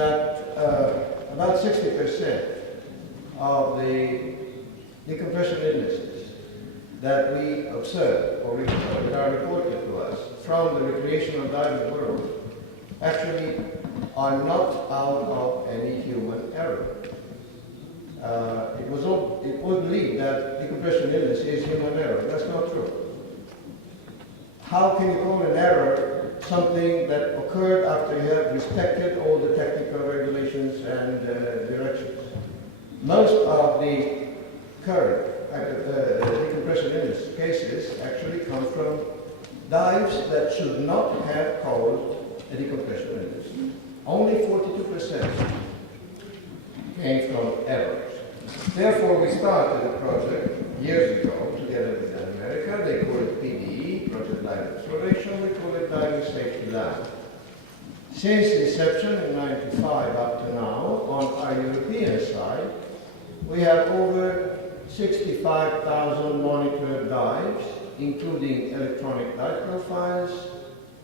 that about 60% of the decompression indices that we observe or that are reported to us from the recreational diving world actually are not out of any human error. It was believed that decompression illness is human error. That's not true. How can you call an error something that occurred after you have respected all the technical regulations and directions? Most of the current decompression illness cases actually come from dives that should not have caused a decompression illness. Only 42% came from errors. Therefore, we started a project years ago together with America. They call it PDE, Project Dive Exploration. We call it Diving Safety Lab. Since inception in '95 up to now, on our European side, we have over 65,000 monitored dives, including electronic dive profiles,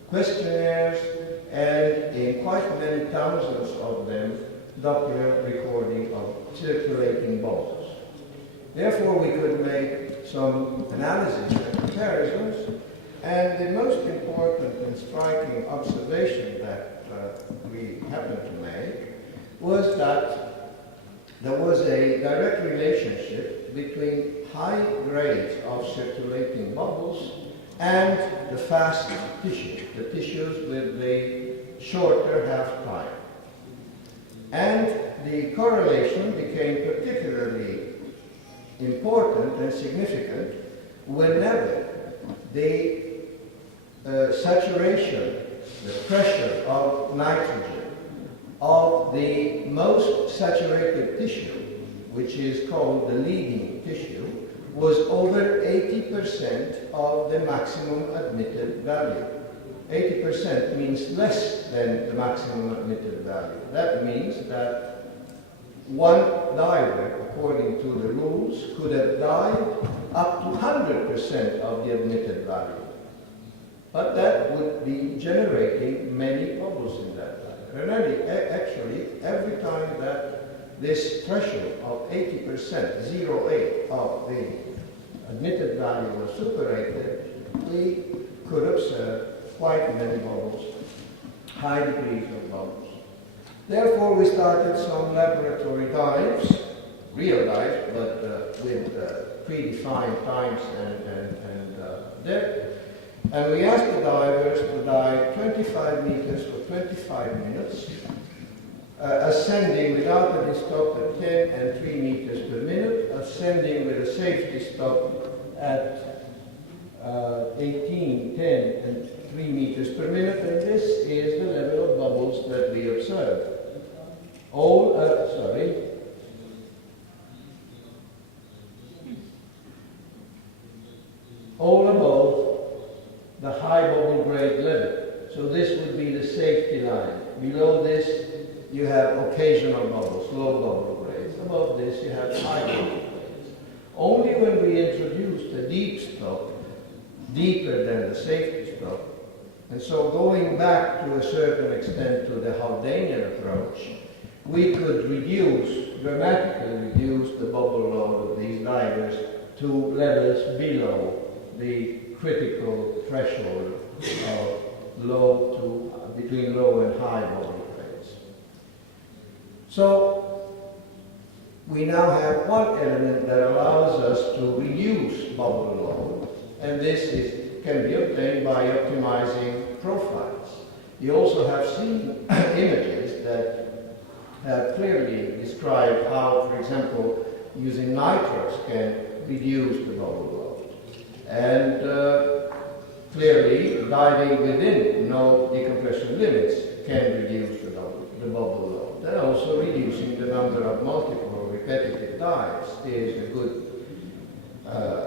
questionnaires, and in quite many thousands of them, Doppler recording of circulating bubbles. Therefore, we could make some analysis and comparisons, and the most important and striking observation that we happened to make was that there was a direct relationship between high grades of circulating bubbles and the fast tissues, the tissues with the shorter half-time. And the correlation became particularly important and significant whenever the saturation, the pressure of nitrogen of the most saturated tissue, which is called the leading tissue, was over 80% of the maximum admitted value. 80% means less than the maximum admitted value. That means that one diver, according to the rules, could have dived up to 100% of the admitted value. But that would be generating many bubbles in that dive. And actually, every time that this threshold of 80%, 0.8 of the admitted value was superated, we could observe quite many bubbles, high degrees of bubbles. Therefore, we started some laboratory dives, real dives, but with predefined times and depth. And we asked the divers to dive 25 meters for 25 minutes, ascending without any stop at 10 and 3 meters per minute, ascending with a safety stop at 18, 10, and 3 meters per minute, and this is the level of bubbles that we observed. All above the high bubble grade level. So this would be the safety line. Below this, you have occasional bubbles, low bubble grades. Above this, you have high bubble grades. Only when we introduced a deep stop, deeper than the safety stop, and so going back to a certain extent to the Haldanian approach, we could dramatically reduce the bubble load of these divers to levels below the critical threshold of between low and high bubble grades. So we now have one element that allows us to reduce bubble load, and this can be obtained by optimizing profiles. You also have seen images that have clearly described how, for example, using nitrox can reduce the bubble load. And clearly, diving within no decompression limits can reduce the bubble load. And also reducing the number of multiple repetitive dives is a good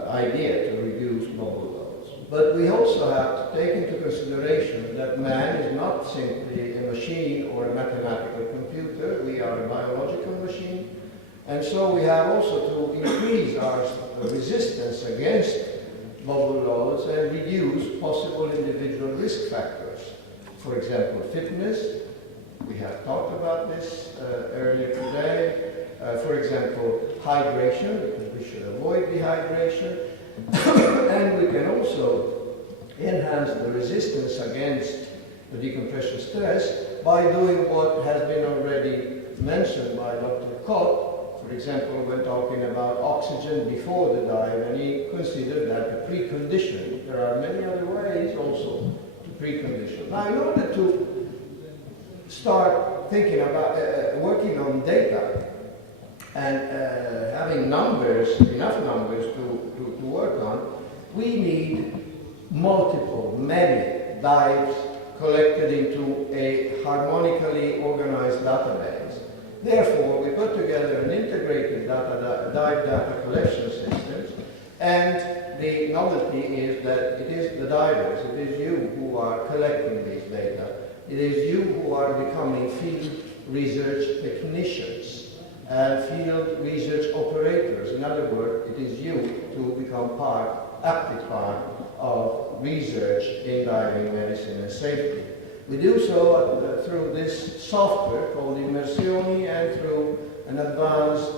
idea to reduce bubble loads. But we also have to take into consideration that man is not simply a machine or a mathematical computer. We are a biological machine. And so we have also to increase our resistance against bubble loads and reduce possible individual risk factors. For example, fitness, We have talked about this earlier today. For example, hydration, because we should avoid dehydration. And we can also enhance the resistance against the decompression stress by doing what has been already mentioned by Dr. Cott. For example, when talking about oxygen before the dive, and he considered that a precondition. There are many other ways also to precondition. Now, in order to start thinking about working on data and having numbers, enough numbers to work on, we need many dives collected into a harmonically organized database. Therefore, we put together an integrated dive data collection system, and the novelty is that it is the divers, it is you who are collecting these data, it is you who are becoming field research technicians and field research operators. In other words, it is you to become active part of research in diving medicine and safety. We do so through this software called Immersioni and through an advanced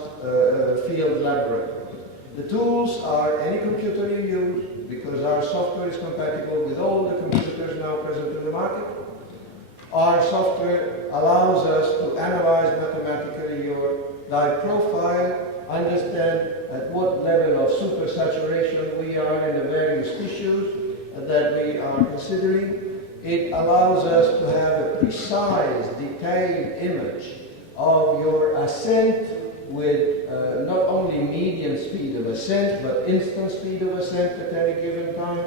field laboratory. The tools are any computer you use, because our software is compatible with all the computers now present in the market. Our software allows us to analyze mathematically your dive profile, understand at what level of supersaturation we are in the various tissues that we are considering. It allows us to have a precise, detailed image of your ascent with not only median speed of ascent, but instant speed of ascent at any given time.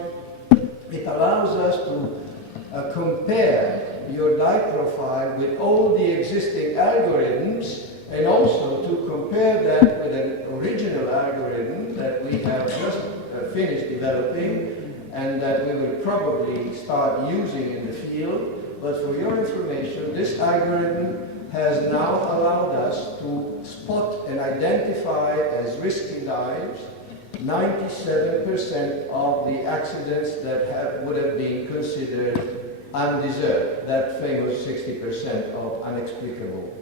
It allows us to compare your dive profile with all the existing algorithms, and also to compare that with an original algorithm that we have just finished developing and that we will probably start using in the field. But for your information, this algorithm has now allowed us to spot and identify as risky dives 97% of the accidents that would have been considered undeserved, that famous 60% of unexplicable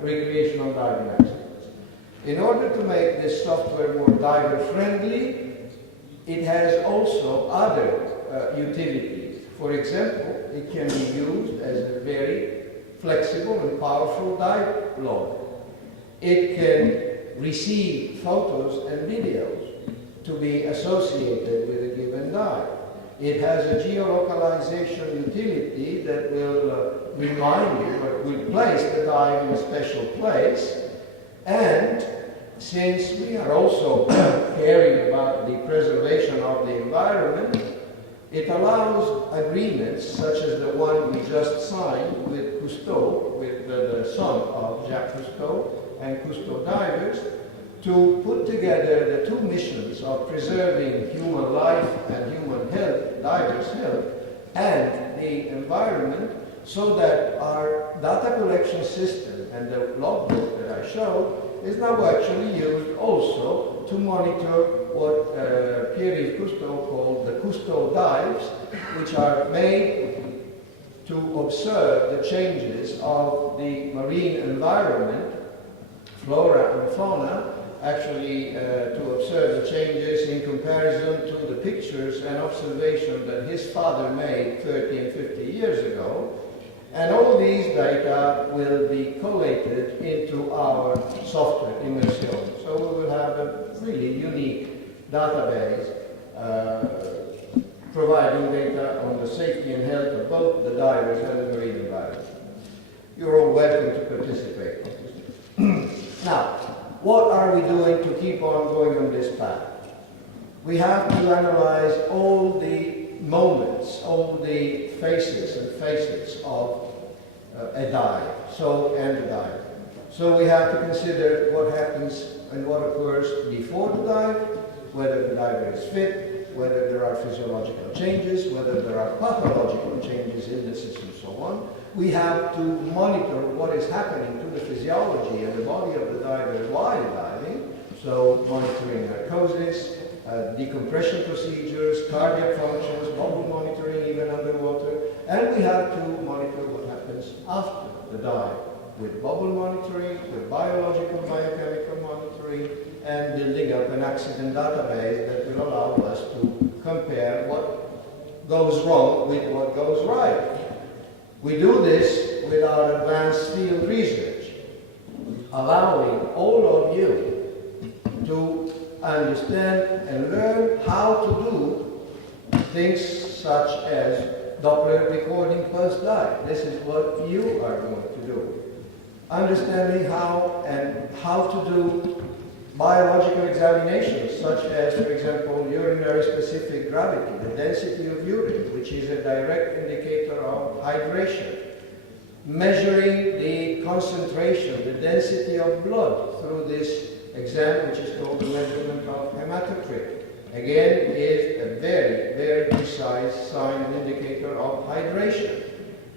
recreational diving accidents. In order to make this software more diver-friendly, it has also other utilities. For example, it can be used as a very flexible and powerful dive log. It can receive photos and videos to be associated with a given dive. It has a geolocalization utility that will remind you, or will place the dive in a special place. And since we are also caring about the preservation of the environment, it allows agreements such as the one we just signed with Cousteau, with the son of Jacques Cousteau and Cousteau divers, to put together the two missions of preserving human life and human health, divers' health, and the environment, so that our data collection system and the logbook that I showed is now actually used also to monitor what Pierre-Yves Cousteau called the Cousteau dives, which are made to observe the changes of the marine environment, flora and fauna, actually to observe the changes in comparison to the pictures and observation that his father made 30 and 50 years ago. And all these data will be collated into our software, Immersioni. So we will have a really unique database providing data on the safety and health of both the divers and the marine environment. You're all welcome to participate. Now, what are we doing to keep on going on this path? We have to analyze all the moments, all the faces and facets of a dive, and a dive. So we have to consider what happens and what occurs before the dive, whether the diver is fit, whether there are physiological changes, whether there are pathological changes in the system, so on. We have to monitor what is happening to the physiology and the body of the diver while diving, so monitoring narcosis, decompression procedures, cardiac functions, bubble monitoring even underwater, and we have to monitor what happens after the dive with bubble monitoring, with biological, biochemical monitoring, and building up an accident database that will allow us to compare what goes wrong with what goes right. We do this with our advanced field research, allowing all of you to understand and learn how to do things such as Doppler recording post-dive. This is what you are going to do. Understanding how to do biological examinations, such as, for example, urinary specific gravity, the density of urine, which is a direct indicator of hydration. Measuring the concentration, the density of blood through this exam, which is called the measurement of hematocrit. Again, is a very, very precise sign and indicator of hydration.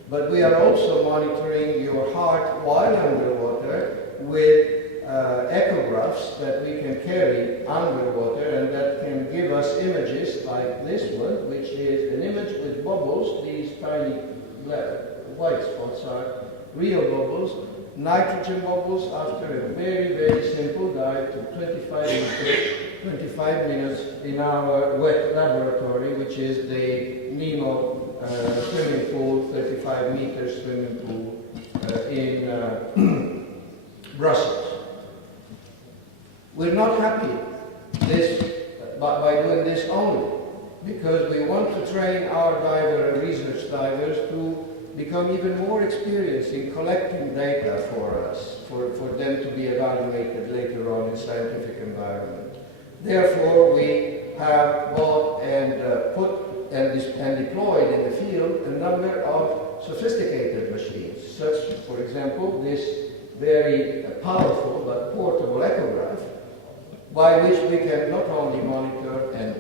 But we are also monitoring your heart while underwater with echographs that we can carry underwater and that can give us images like this one, which is an image with bubbles. These tiny white spots are real bubbles, nitrogen bubbles after a very, very simple dive to 25 minutes in our wet laboratory, which is the Nemo swimming pool, 35-meter swimming pool in Brussels. We're not happy by doing this only, because we want to train our diver and research divers to become even more experienced in collecting data for us, for them to be evaluated later on in scientific environment. Therefore, we have bought and and deployed in the field a number of sophisticated machines, such, for example, this very powerful but portable echograph, by which we can not only monitor and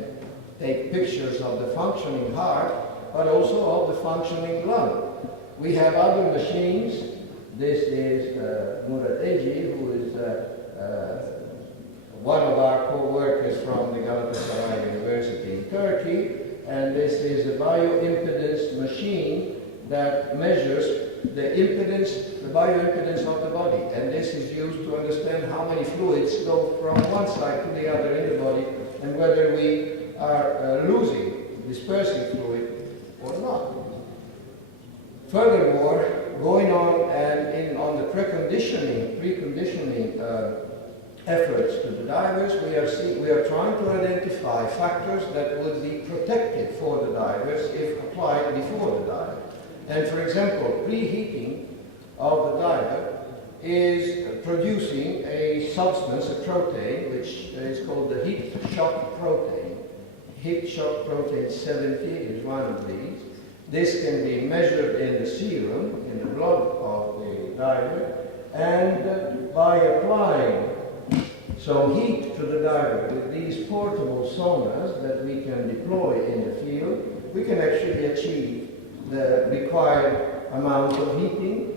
take pictures of the functioning heart, but also of the functioning lung. We have other machines. This is Murat Eci, who is one of our co-workers from the Galatasaray University in Turkey, and this is a bioimpedance machine that measures the impedance, the bioimpedance of the body, and this is used to understand how many fluids go from one side to the other in the body, and whether we are dispersing fluid or not. Furthermore, going on and on the preconditioning efforts to the divers, we are trying to identify factors that would be protective for the divers if applied before the dive. And for example, preheating of the diver is producing a substance, a protein, which is called the heat shock protein. Heat shock protein 70 is one of these. This can be measured in the serum, in the blood of the diver, and by applying some heat to the diver with these portable saunas that we can deploy in the field, we can actually achieve the required amount of heating.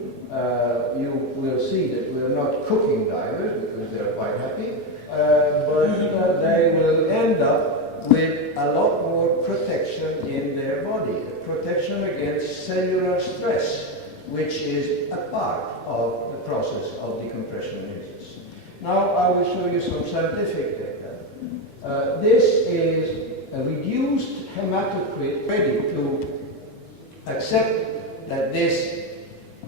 You will see that we're not cooking divers because they're quite happy, but they will end up with a lot more protection in their body, protection against cellular stress, which is a part of the process of decompression images. Now I will show you some scientific data. This is a reduced hematocrit, ready to accept that this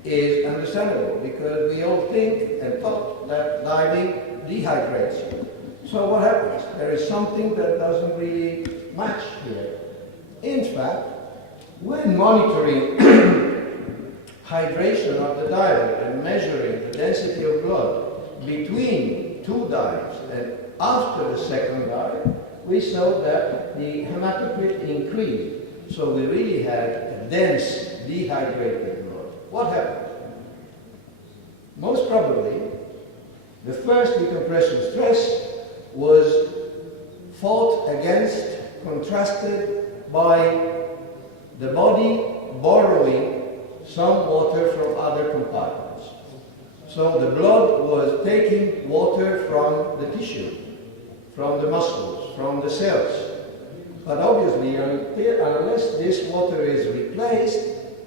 is understandable, because we all think and thought that diving dehydrates you. So what happens? There is something that doesn't really match here. In fact, when monitoring hydration of the diver and measuring the density of blood between two dives and after the second dive, we saw that the hematocrit increased. So we really had a dense, dehydrated blood. What happened? Most probably, the first decompression stress was fought against, contrasted by the body borrowing some water from other compartments. So the blood was taking water from the tissue, from the muscles, from the cells. But obviously, unless this water is replaced,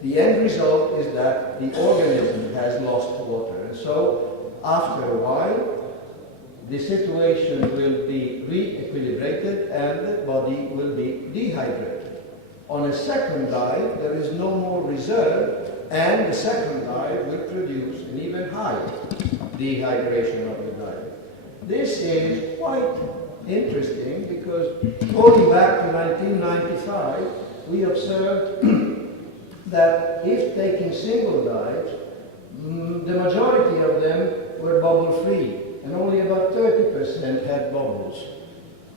the end result is that the organism has lost water. And so, after a while, the situation will be re-equilibrated and the body will be dehydrated. On a second dive, there is no more reserve, and the second dive will produce an even higher dehydration of the dive. This is quite interesting because going back to 1995, we observed that if taking single dives, the majority of them were bubble-free, and only about 30% had bubbles.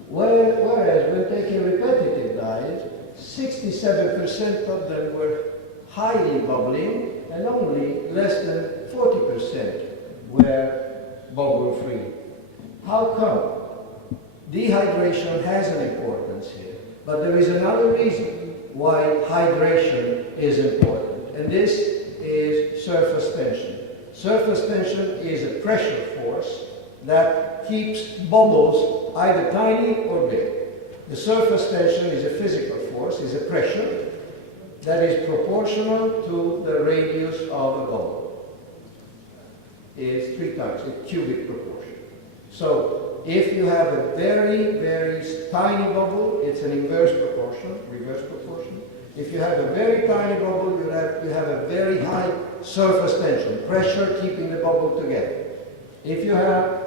Whereas when taking repetitive dives, 67% of them were highly bubbling, and only less than 40% were bubble-free. How come? Dehydration has an importance here, but there is another reason why hydration is important, and this is surface tension. Surface tension is a pressure force that keeps bubbles either tiny or big. The surface tension is a physical force, is a pressure that is proportional to the radius of a bubble. Is 3 times, a cubic proportion. So if you have a very, very tiny bubble, it's an inverse proportion, reverse proportion. If you have a very tiny bubble, you have a very high surface tension, pressure keeping the bubble together. If you have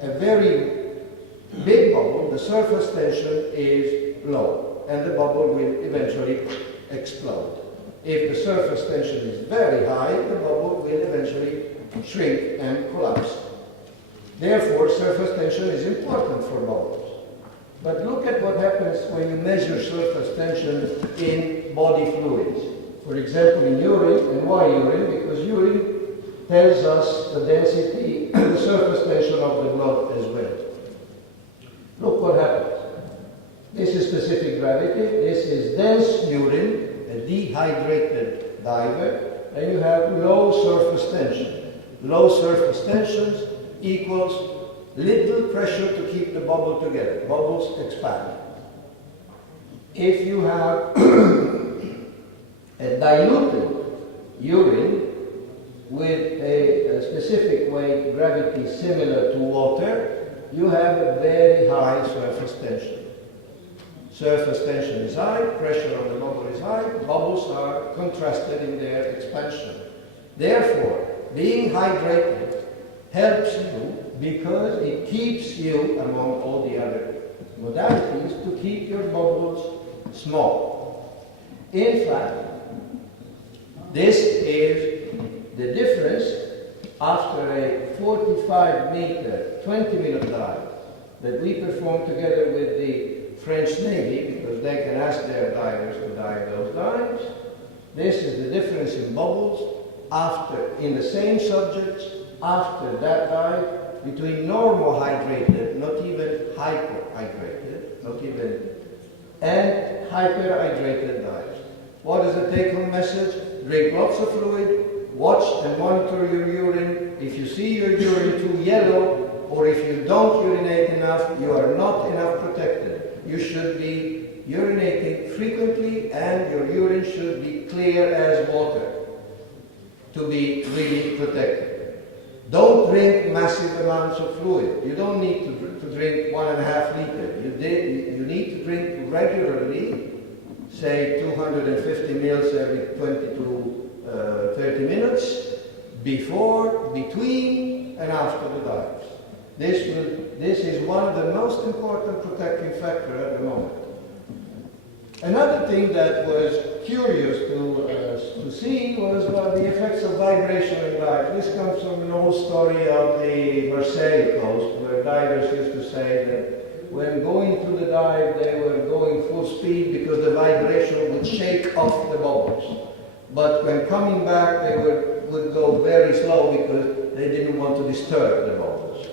a very big bubble, the surface tension is low, and the bubble will eventually explode. If the surface tension is very high, the bubble will eventually shrink and collapse. Therefore, surface tension is important for bubbles. But look at what happens when you measure surface tension in body fluids. For example, in urine. And why urine? Because urine tells us the density, the surface tension of the blood as well. Look what happens. This is specific gravity. This is dense urine, a dehydrated diver, and you have low surface tension. Low surface tensions equals little pressure to keep the bubble together. Bubbles expand. If you have a diluted urine with a specific weight gravity similar to water, you have a very high surface tension. Surface tension is high, pressure on the bubble is high, bubbles are contrasted in their expansion. Therefore, being hydrated helps you because it keeps you, among all the other modalities, to keep your bubbles small. In fact, this is the difference after a 45-meter, 20-minute dive that we performed together with the French Navy, because they can ask their divers to dive those dives. This is the difference in bubbles in the same subjects after that dive between normal hydrated, not even hypohydrated, and hyperhydrated dives. What is the take-home message? Drink lots of fluid, watch and monitor your urine. If you see your urine too yellow, or if you don't urinate enough, you are not enough protected. You should be urinating frequently, and your urine should be clear as water to be really protected. Don't drink massive amounts of fluid. You don't need to drink 1.5 liters. You need to drink regularly, say 250 mils every 20 to 30 minutes, before, between, and after the dives. This is one of the most important protecting factors at the moment. Another thing that was curious to see was the effects of vibration in dives. This comes from an old story of the Marseille coast, where divers used to say that when going through the dive, they were going full speed because the vibration would shake off the bubbles. But when coming back, they would go very slow because they didn't want to disturb the bubbles.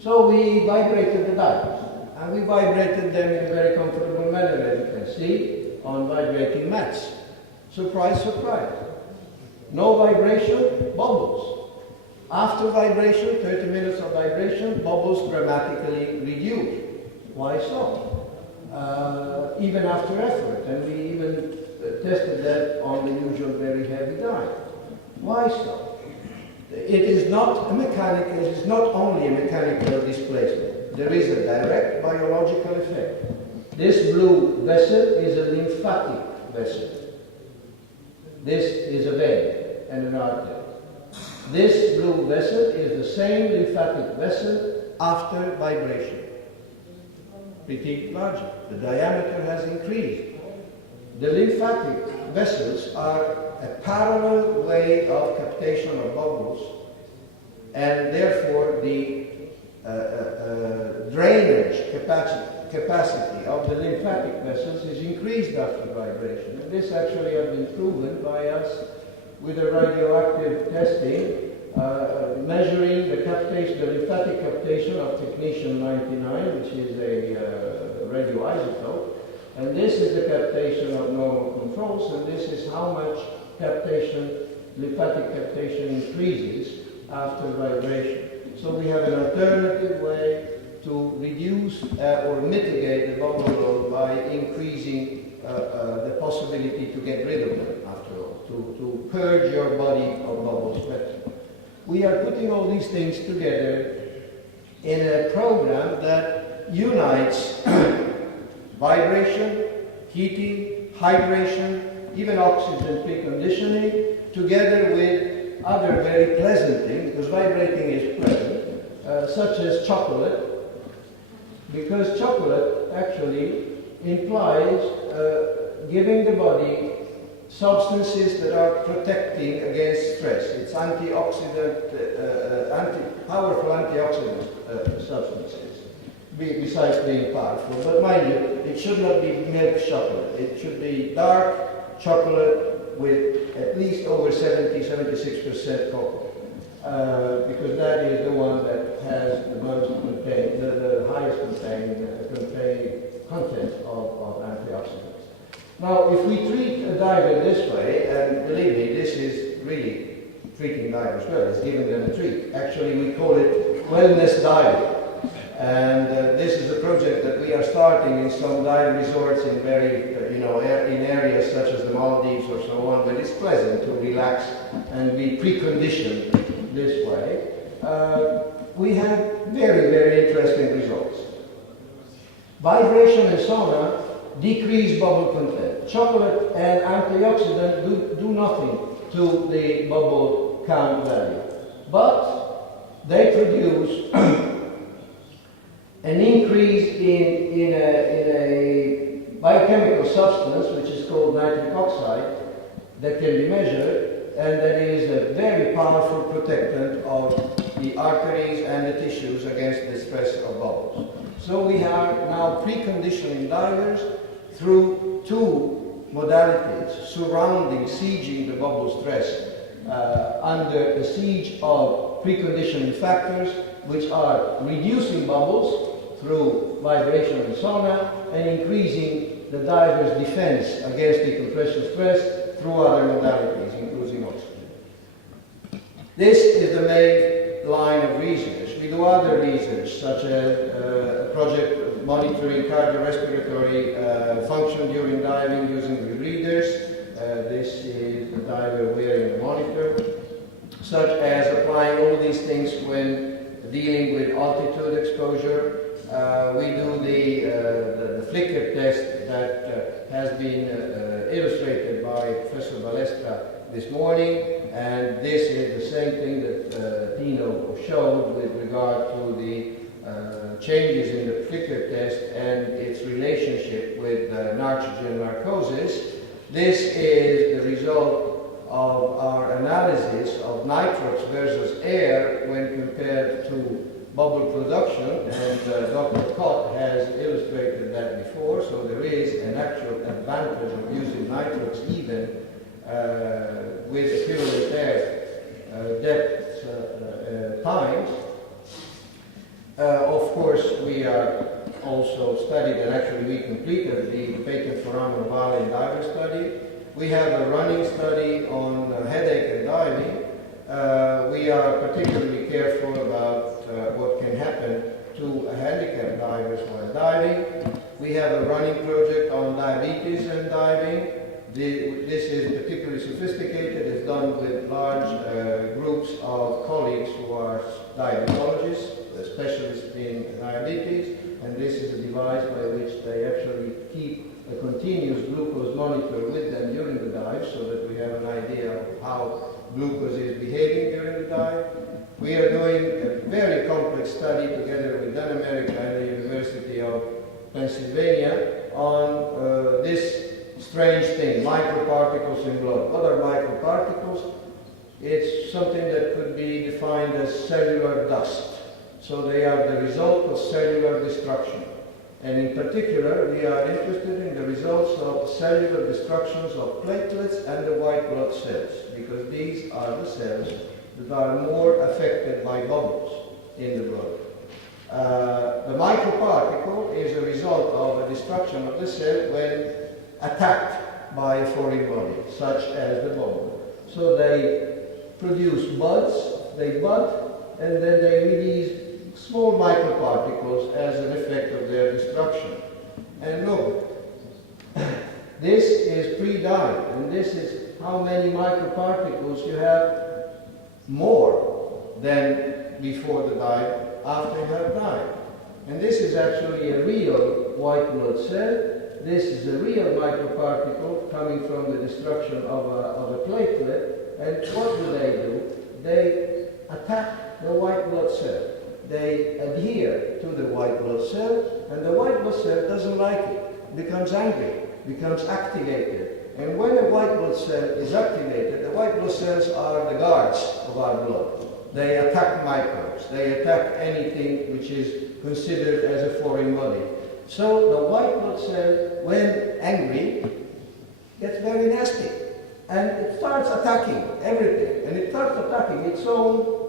So we vibrated the divers, and we vibrated them in a very comfortable manner, as you can see, on vibrating mats. Surprise, surprise. No vibration, bubbles. After vibration, 30 minutes of vibration, bubbles dramatically reduce. Why so? Even after effort, and we even tested that on the usual very heavy dive. Why so? It is not a mechanical, it is not only a mechanical displacement. There is a direct biological effect. This blue vessel is a lymphatic vessel. This is a vein and an artery. This blue vessel is the same lymphatic vessel after vibration. Pretty larger. The diameter has increased. The lymphatic vessels are a parallel way of captation of bubbles, and therefore the drainage capacity of the lymphatic vessels is increased after vibration. And this actually has been proven by us with a radioactive testing, measuring the captation, the lymphatic captation of technetium-99, which is a radioisotope. And this is the captation of normal controls, and this is how much captation, lymphatic captation increases after vibration. So we have an alternative way to reduce or mitigate the bubble load by increasing the possibility to get rid of them, after all, to purge your body of bubbles better. We are putting all these things together in a program that unites vibration, heating, hydration, even oxygen preconditioning, together with other very pleasant things, because vibrating is pleasant, such as chocolate, because chocolate actually implies giving the body substances that are protecting against stress. It's antioxidant, powerful antioxidant substances, besides being powerful. But mind you, it should not be milk chocolate. It should be dark chocolate with at least over 76% cocoa, because that is the one that has the most the highest content of antioxidants. Now, if we treat a diver this way, and believe me, this is really treating divers well, it's giving them a treat. Actually, we call it wellness diving. And this is a project that we are starting in some dive resorts in in areas such as the Maldives or so on, but it's pleasant to relax and be preconditioned this way. We have very, very interesting results. Vibration and sauna decrease bubble content. Chocolate and antioxidant do nothing to the bubble count value, but they produce an increase in a biochemical substance which is called nitric oxide that can be measured, and that is a very powerful protectant of the arteries and the tissues against the stress of bubbles. So we are now preconditioning divers through two modalities surrounding, sieging the bubble stress under the siege of preconditioning factors, which are reducing bubbles through vibration and sauna and increasing the diver's defense against decompression stress through other modalities, including oxygen. This is the main line of research. We do other research, such as a project monitoring cardiorespiratory function during diving using rebreathers. This is the diver wearing a monitor, such as applying all these things when dealing with altitude exposure. We do the flicker test that has been illustrated by Professor Balestra this morning, and this is the same thing that Tino showed with regard to the changes in the flicker test and its relationship with nitrogen narcosis. This is the result of our analysis of nitrox versus air when compared to bubble production, and Dr. Cott has illustrated that before, so there is an actual advantage of using nitrox even with equivalent air depth times. Of course, we are also studied, and actually we completed the patent for Ramon Valley diver study. We have a running study on headache and diving. We are particularly careful about what can happen to handicapped divers while diving. We have a running project on diabetes and diving. This is particularly sophisticated. It's done with large groups of colleagues who are diabetologists, specialists in diabetes, and this is a device by which they actually keep a continuous glucose monitor with them during the dive so that we have an idea of how glucose is behaving during the dive. We are doing a very complex study together with Dan America and the University of Pennsylvania on this strange thing, microparticles in blood. What are microparticles? It's something that could be defined as cellular dust. So they are the result of cellular destruction. And in particular, we are interested in the results of cellular destructions of platelets and the white blood cells, because these are the cells that are more affected by bubbles in the blood. The microparticle is a result of a destruction of the cell when attacked by a foreign body, such as the bubble. So they produce buds, they bud, and then they release small microparticles as an effect of their destruction. And look, this is pre-dive, and this is how many microparticles you have more than before the dive, after you have dived. And this is actually a real white blood cell. This is a real microparticle coming from the destruction of a platelet. And what do? They attack the white blood cell. They adhere to the white blood cell, and the white blood cell doesn't like it, becomes angry, becomes activated. And when a white blood cell is activated, the white blood cells are the guards of our blood. They attack microbes, they attack anything which is considered as a foreign body. So the white blood cell, when angry, gets very nasty. And it starts attacking everything. And it starts attacking its own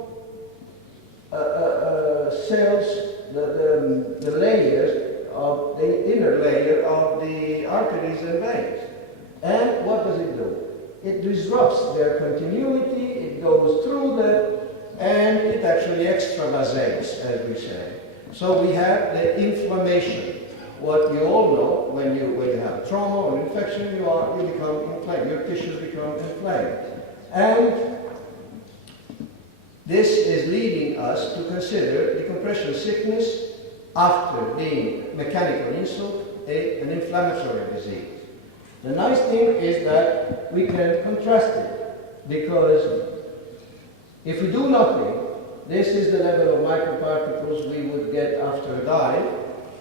cells, the layers of the inner layer of the arteries and veins. And what does it do? It disrupts their continuity, it goes through them, and it actually extravasates, as we say. So we have the inflammation. What you all know, when you have trauma or infection, you become inflamed, your tissues become inflamed. And this is leading us to consider decompression sickness, after being mechanical insult, an inflammatory disease. The nice thing is that we can contrast it, because if we do nothing, this is the level of microparticles we would get after a dive,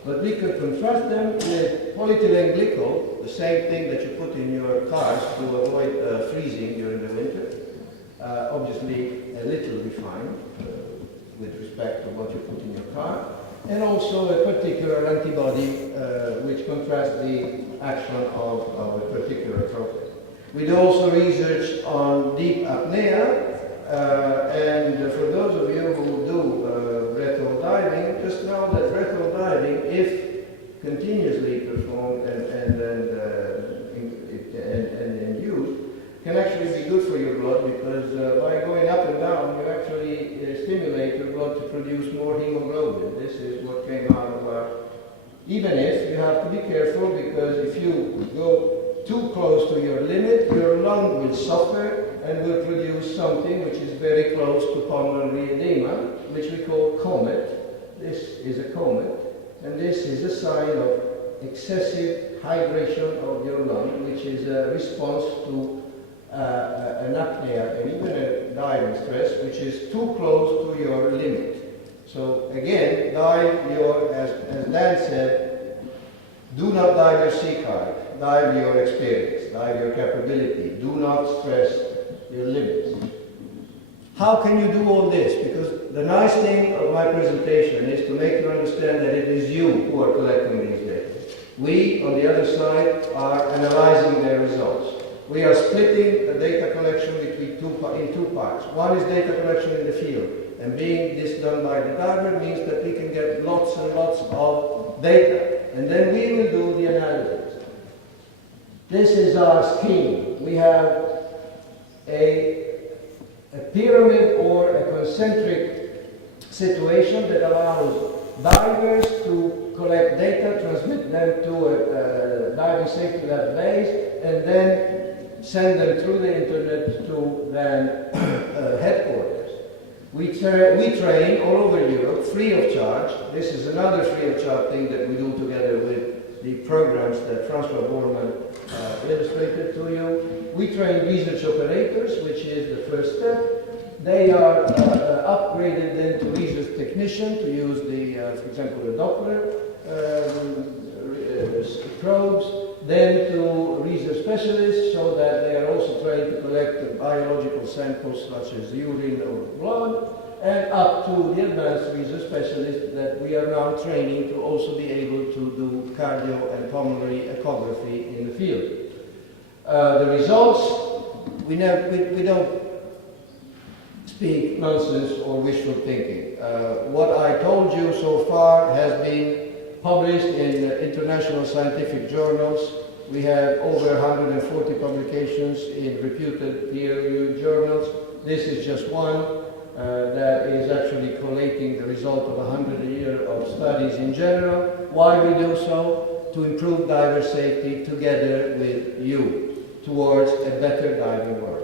but we could contrast them with polyethylene glycol, the same thing that you put in your cars to avoid freezing during the winter. Obviously a little refined with respect to what you put in your car, and also a particular antibody which contrasts the action of a particular trophic. We do also research on deep apnea, and for those of you who do breath-hold diving, just know that breath-hold diving, if continuously performed and used, can actually be good for your blood, because by going up and down, you actually stimulate your blood to produce more hemoglobin. This is what came out of our... Even if you have to be careful, because if you go too close to your limit, your lung will suffer and will produce something which is very close to pulmonary edema, which we call comet. This is a comet, and this is a sign of excessive hydration of your lung, which is a response to an apnea and even a diving stress, which is too close to your limit. So again, dive your, as Dan said, do not dive your sea kite, dive your experience, dive your capability. Do not stress your limits. How can you do all this? Because the nice thing of my presentation is to make you understand that it is you who are collecting these data. We, on the other side, are analyzing their results. We are splitting the data collection in two parts. One is data collection in the field, and being this done by the diver means that we can get lots and lots of data, and then we will do the analysis. This is our scheme. We have a pyramid or a concentric situation that allows divers to collect data, transmit them to a diving safety lab base, and then send them through the internet to then headquarters. We train all over Europe free of charge. This is another free of charge thing that we do together with the programs that Francois Bormann illustrated to you. We train research operators, which is the first step. They are upgraded then to research technician to use the, for example, the Doppler probes, then to research specialists so that they are also trained to collect biological samples such as urine or blood, and up to the advanced research specialists that we are now training to also be able to do cardio and pulmonary echography in the field. The results, we don't speak nonsense or wishful thinking. What I told you so far has been published in international scientific journals. We have over 140 publications in reputed peer-reviewed journals. This is just one that is actually collating the result of 100 years of studies in general. Why we do so? To improve diver safety together with you towards a better diving world.